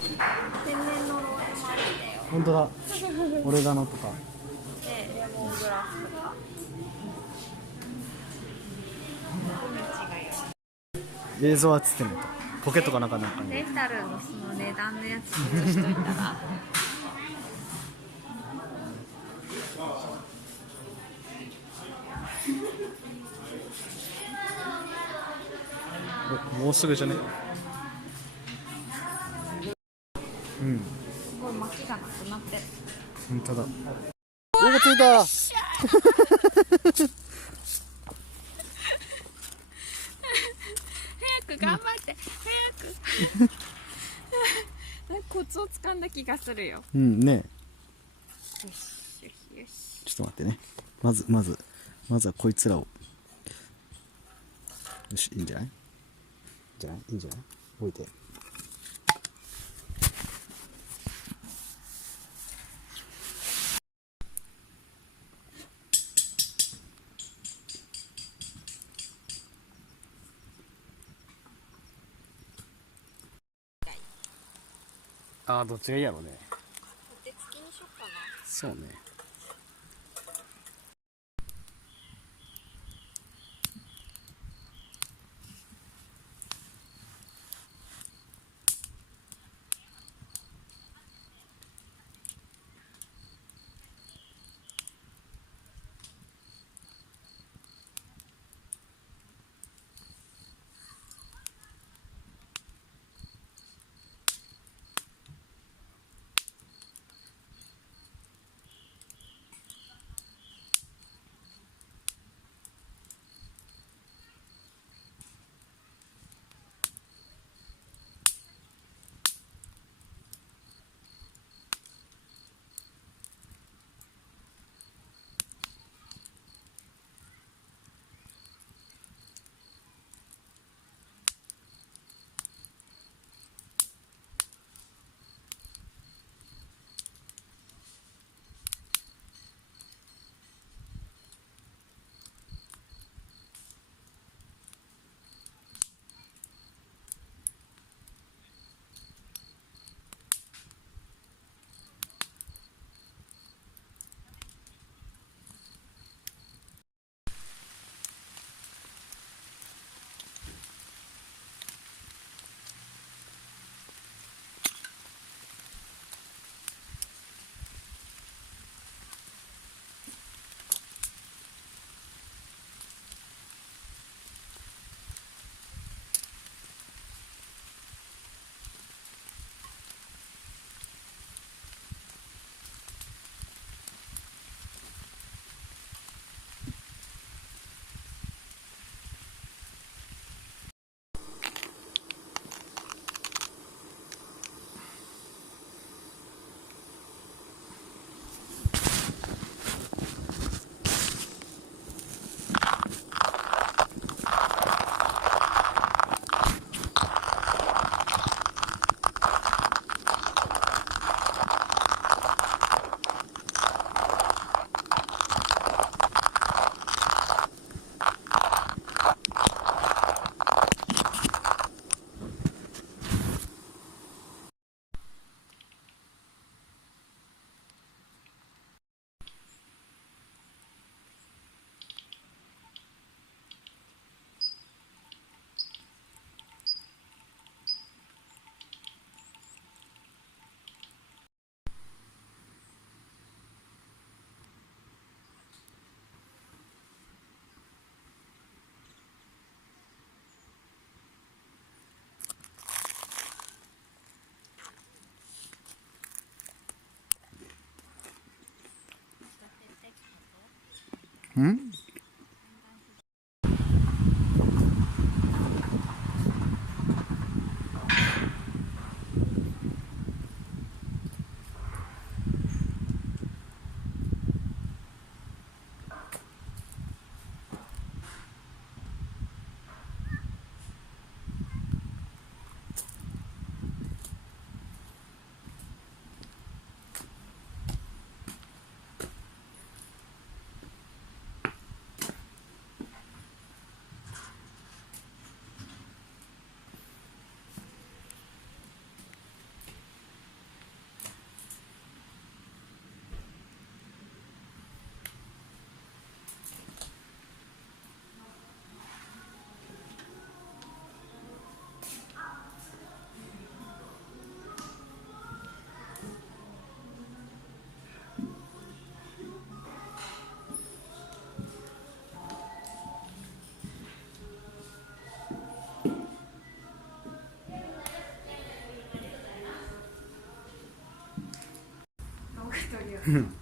天然のローズマリーだよ。本当だ。オレガノとか。でレモングラスとか。映像は映ってないと。ポケットかなんかの中に。レンタルのその値段のやつにしといたら。もうすぐじゃね。うん。すごい巻きがなくなってる。本当だ。おお、ついた。早く頑張って早くコツをつかんだ気がするよ。うんね。よしよしよし。ちょっと待ってね。まずはこいつらを。よし、いいんじゃない？いいんじゃない？置いて。ああ、どっちがいいやろうね。手つきにしよっかな。そうね。ん？うん